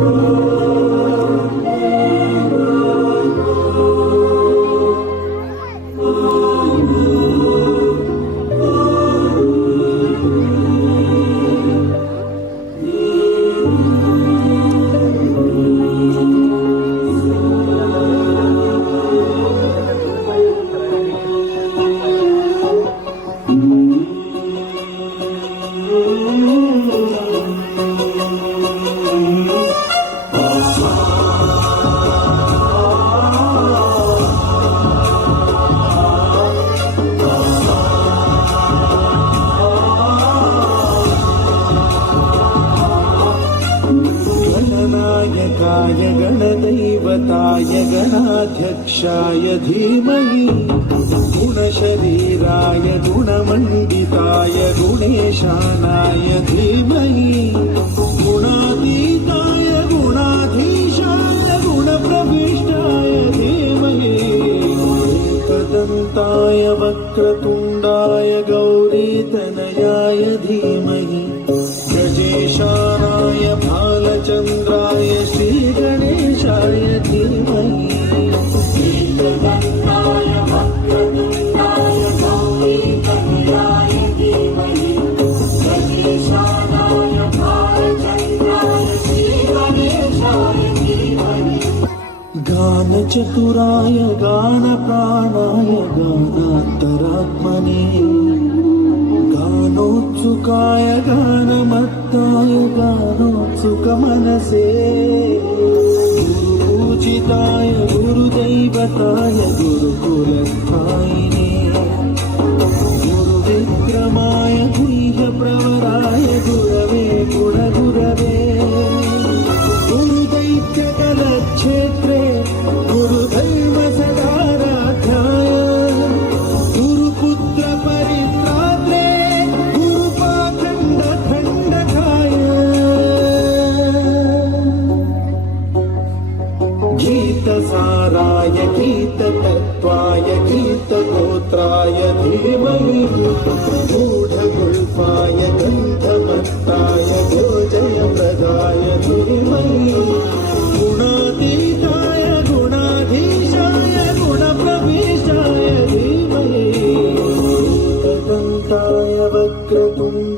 Oh. खननायकाय गणदैवताय गणाध्यक्षाय धीमहि गुणशरीराय गुणमण्डिताय गुणेशानाय धीमहि वक्रतुण्डाय गौरीतनयाय धीमहि गानचतुराय गानप्राणाय गानान्तरात्मने गानोत्सुकाय गानमत्ताय गानोत्सुकमनसे गीतसाराय गीततत्त्वाय गीतगोत्राय धीमहि गूढगुल्फाय गन्धमत्ताय गोजयप्रदाय धीमहि गुणातीताय गुणाधीशाय गुणप्रवेशाय धीमहि एकदन्ताय वक्रतुण्डाय